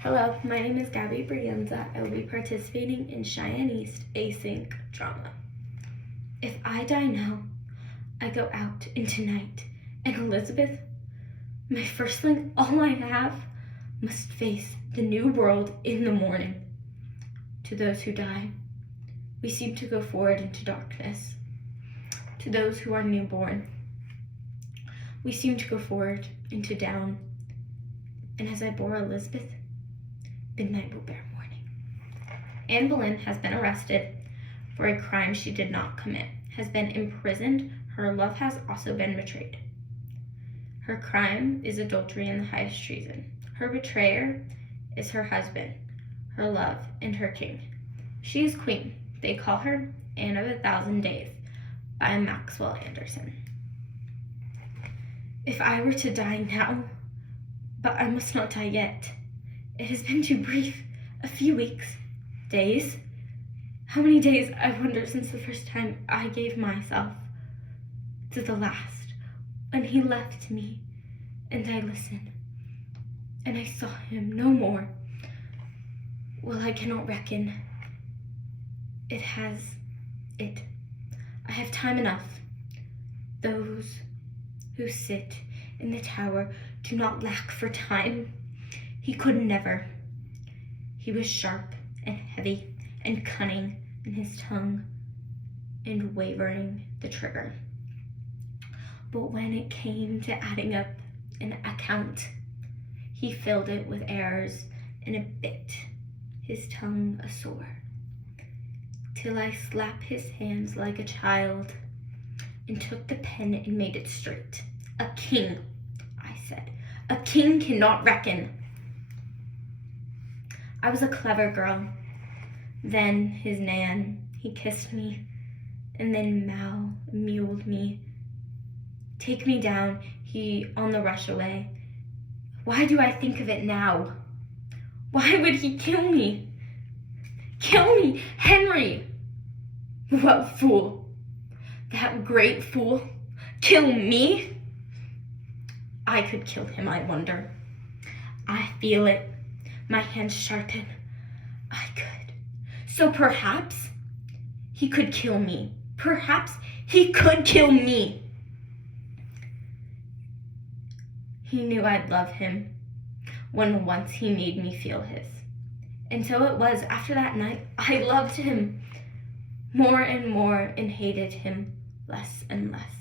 Hello, my name is Gabby Brienza. I will be participating in Cheyenne East Async drama. If I die now, I go out into night, and Elizabeth, my firstling, all I have, must face the new world in the morning. To those who die, we seem to go forward into darkness. To those who are newborn, we seem to go forward into down. And as I bore Elizabeth, midnight will bear morning. Anne Boleyn has been arrested for a crime she did not commit, has been imprisoned. Her love has also been betrayed. Her crime is adultery and the highest treason. Her betrayer is her husband, her love, and her king. She is queen. They call her Anne of 1,000 Days by Maxwell Anderson. If I were to die now, but I must not die yet. It has been too brief, a few weeks, days. How many days, I wonder, since the first time I gave myself to the last, when he left me, and I listened, and I saw him no more. Well, I cannot reckon. I have time enough. Those who sit in the tower do not lack for time. He could never. He was sharp and heavy and cunning in his tongue and wavering the trigger. But when it came to adding up an account, he filled it with errors and a bit his tongue a sore, till I slapped his hands like a child and took the pen and made it straight. A king, I said, a king cannot reckon. I was a clever girl. Then his Nan, he kissed me, and then muled me. Take me down, he on the rush away. Why do I think of it now? Why would he kill me? Kill me, Henry! What fool? That great fool? Kill me? I could kill him, I wonder. I feel it. My hands sharpen. I could. So perhaps he could kill me. Perhaps he could kill me. He knew I'd love him when once he made me feel his. And so it was after that night I loved him more and more and hated him less and less.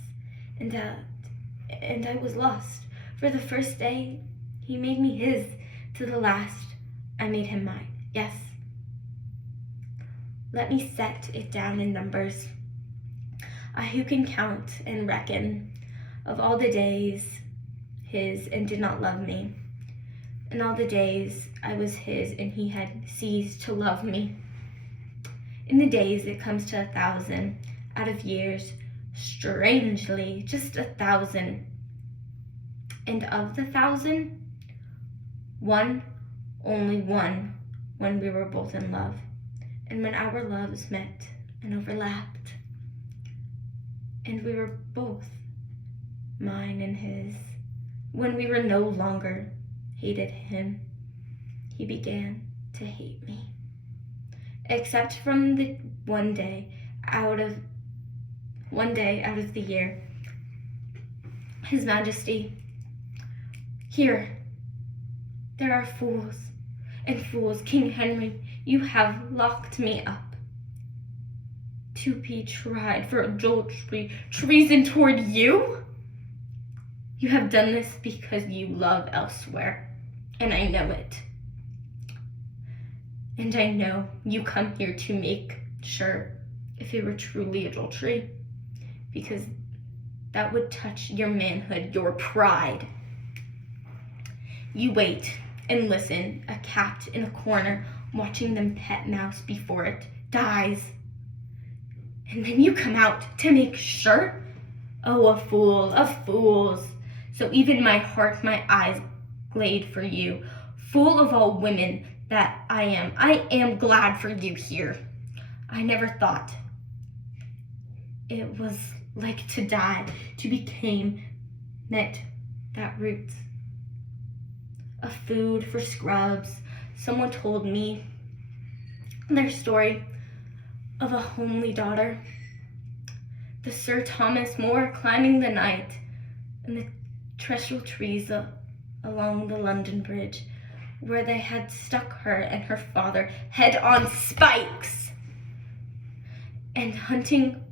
And I was lost. For the first day he made me his, to the last I made him mine. Yes. Let me set it down in numbers. I who can count and reckon of all the days his and did not love me, and all the days I was his and he had ceased to love me. In the days it comes to 1,000 out of years, strangely, just 1,000. And of the 1,000, one, only one, when we were both in love, and when our loves met and overlapped, and we were both mine and his, when we were no longer hated him, he began to hate me. Except from the one day out of the year, His Majesty, here, there are fools and fools. King Henry, you have locked me up to be tried for adultery, treason toward you. You have done this because you love elsewhere, and I know it. And I know you come here to make sure if it were truly adultery, because that would touch your manhood, your pride. You wait and listen, a cat in a corner, watching them pet mouse before it dies. And then you come out to make sure. Oh, a fool, of fools. So even my heart, my eyes glade for you. Fool of all women that I am glad for you here. I never thought it was like to die, to become met that root. A food for scrubs, someone told me their story of a homely daughter, the Sir Thomas More climbing the night in the terrestrial trees along the London Bridge, where they had stuck her and her father head on spikes, and hunting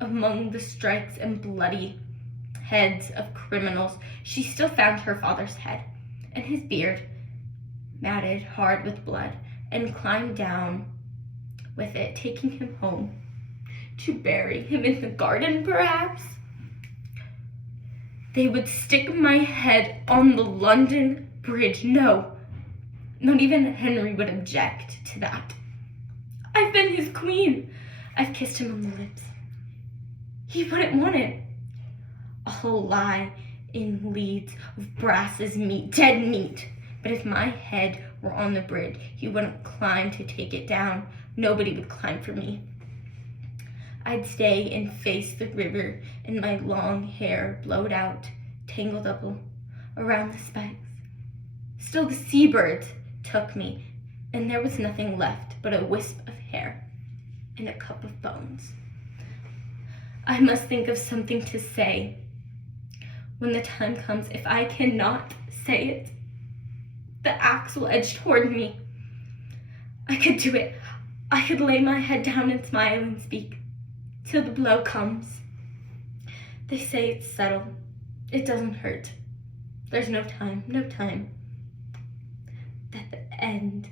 among the stripes and bloody heads of criminals, she still found her father's head and his beard matted hard with blood, and climbed down with it, taking him home to bury him in the garden, perhaps. They would stick my head on the London Bridge. No, not even Henry would object to that. I've been his queen. I've kissed him on the lips. He wouldn't want it. I'll lie in leads of brass's meat, dead meat. But if my head were on the bridge, he wouldn't climb to take it down. Nobody would climb for me. I'd stay and face the river, and my long hair blowed out, tangled up around the spikes. Still the seabirds took me, and there was nothing left but a wisp of hair and a cup of bones. I must think of something to say when the time comes. If I cannot say it, the axe will edge toward me. I could do it. I could lay my head down and smile and speak till the blow comes. They say it's settled. It doesn't hurt. There's no time. That the end